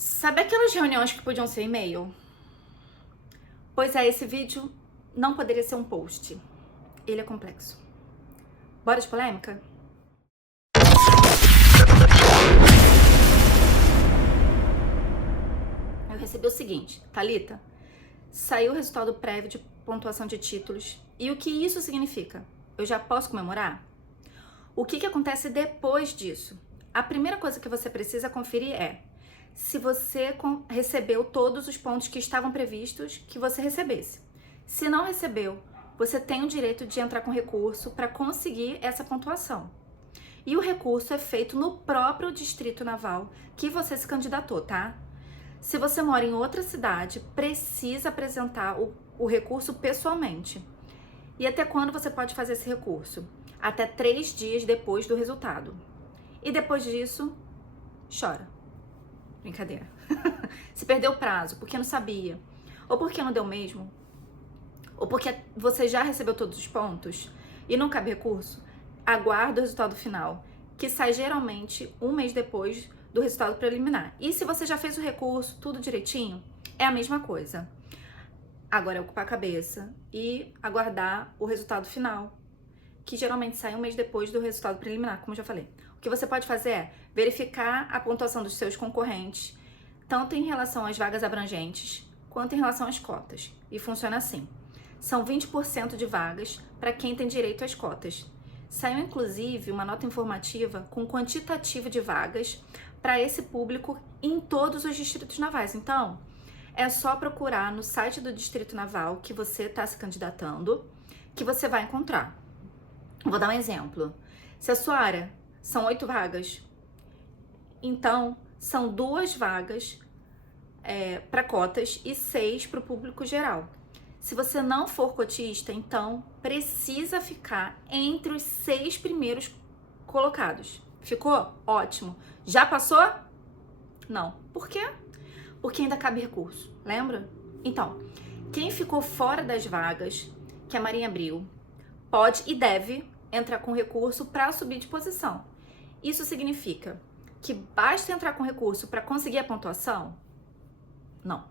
Sabe aquelas reuniões que podiam ser e-mail? Pois é, esse vídeo não poderia ser um post. Ele é complexo. Bora de polêmica? Eu recebi o seguinte, Thalita, saiu o resultado prévio de pontuação de títulos. E o que isso significa? Eu já posso comemorar? O que acontece depois disso? A primeira coisa que você precisa conferir é se você recebeu todos os pontos que estavam previstos que você recebesse. Se não recebeu, você tem o direito de entrar com recurso para conseguir essa pontuação. E o recurso é feito no próprio Distrito Naval que você se candidatou, tá? Se você mora em outra cidade, precisa apresentar o recurso pessoalmente. E até quando você pode fazer esse recurso? Até 3 dias depois do resultado. E depois disso, chora. Brincadeira. Se perdeu o prazo porque não sabia, ou porque não deu mesmo, ou porque você já recebeu todos os pontos e não cabe recurso, aguarda o resultado final, que sai geralmente 1 mês depois do resultado preliminar. E se você já fez o recurso, tudo direitinho, é a mesma coisa. Agora é ocupar a cabeça e aguardar o resultado final, que geralmente sai 1 mês depois do resultado preliminar, como eu já falei. O que você pode fazer é verificar a pontuação dos seus concorrentes, tanto em relação às vagas abrangentes, quanto em relação às cotas. E funciona assim. São 20% de vagas para quem tem direito às cotas. Saiu, inclusive, uma nota informativa com quantitativo de vagas para esse público em todos os distritos navais. Então, é só procurar no site do Distrito Naval que você está se candidatando, que você vai encontrar. Vou dar um exemplo. Se a sua área são 8 vagas, então são 2 vagas para cotas e 6 para o público geral. Se você não for cotista, então precisa ficar entre os 6 primeiros colocados. Ficou? Ótimo. Já passou? Não. Por quê? Porque ainda cabe recurso, lembra? Então, quem ficou fora das vagas que a Marinha abriu, pode e deve entrar com recurso para subir de posição. Isso significa que basta entrar com recurso para conseguir a pontuação? Não.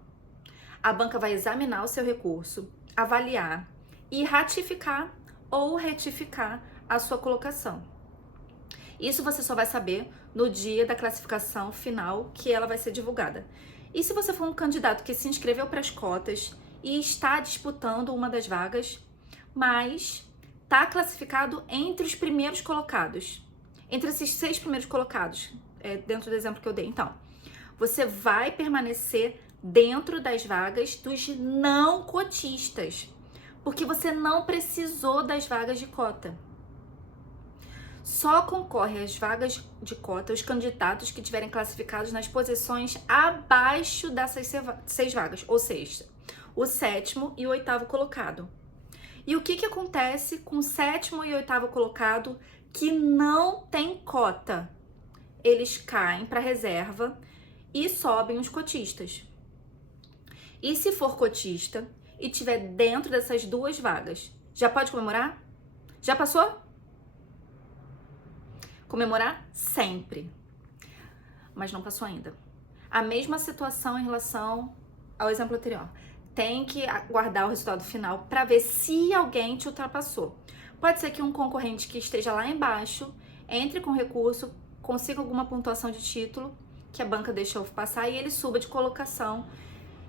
A banca vai examinar o seu recurso, avaliar e ratificar ou retificar a sua colocação. Isso você só vai saber no dia da classificação final, que ela vai ser divulgada. E se você for um candidato que se inscreveu para as cotas e está disputando uma das vagas, mas está classificado entre os primeiros colocados, entre esses 6 primeiros colocados, dentro do exemplo que eu dei. Então, você vai permanecer dentro das vagas dos não cotistas, porque você não precisou das vagas de cota. Só concorre às vagas de cota os candidatos que tiverem classificados nas posições abaixo dessas 6 vagas, ou seja, o 7º e o 8º colocado. E o que acontece com o 7º e 8º colocado que não tem cota? Eles caem para reserva e sobem os cotistas. E se for cotista e tiver dentro dessas 2 vagas, já pode comemorar? Já passou? Comemorar sempre. Mas não passou ainda. A mesma situação em relação ao exemplo anterior. Tem que aguardar o resultado final para ver se alguém te ultrapassou. Pode ser que um concorrente que esteja lá embaixo entre com recurso, consiga alguma pontuação de título que a banca deixou passar e ele suba de colocação.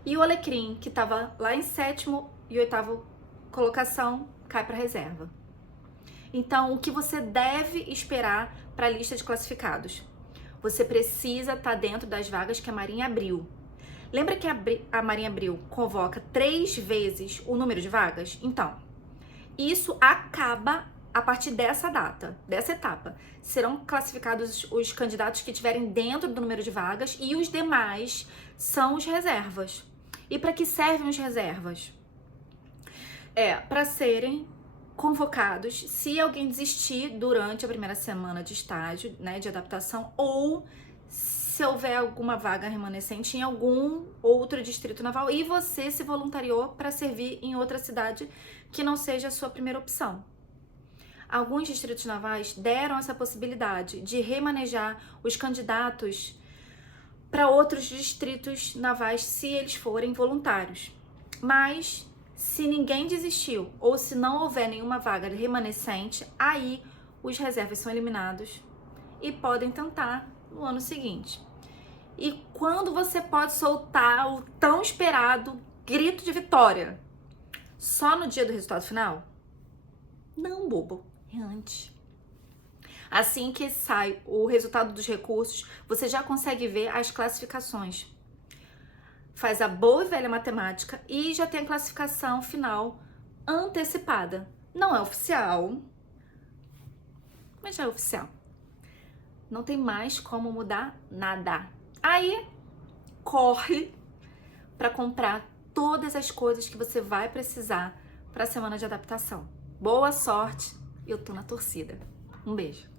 E o alecrim, que estava lá em 7º e 8º colocação, cai para reserva. Então, o que você deve esperar para a lista de classificados? Você precisa estar dentro das vagas que a Marinha abriu. Lembra que a Marinha abriu convoca 3 vezes o número de vagas? Então, isso acaba a partir dessa data, dessa etapa. Serão classificados os candidatos que estiverem dentro do número de vagas e os demais são os reservas. E para que servem os reservas? Para serem convocados se alguém desistir durante a primeira semana de estágio, né, de adaptação, ou se houver alguma vaga remanescente em algum outro distrito naval e você se voluntariou para servir em outra cidade que não seja a sua primeira opção. Alguns distritos navais deram essa possibilidade de remanejar os candidatos para outros distritos navais se eles forem voluntários. Mas se ninguém desistiu ou se não houver nenhuma vaga remanescente, aí os reservas são eliminados e podem tentar no ano seguinte. E quando você pode soltar o tão esperado grito de vitória? Só no dia do resultado final? Não, bobo, é antes. Assim que sai o resultado dos recursos, você já consegue ver as classificações. Faz a boa e velha matemática e já tem a classificação final antecipada. Não é oficial, mas já é oficial. Não tem mais como mudar nada. Aí, corre para comprar todas as coisas que você vai precisar para a semana de adaptação. Boa sorte, eu tô na torcida. Um beijo.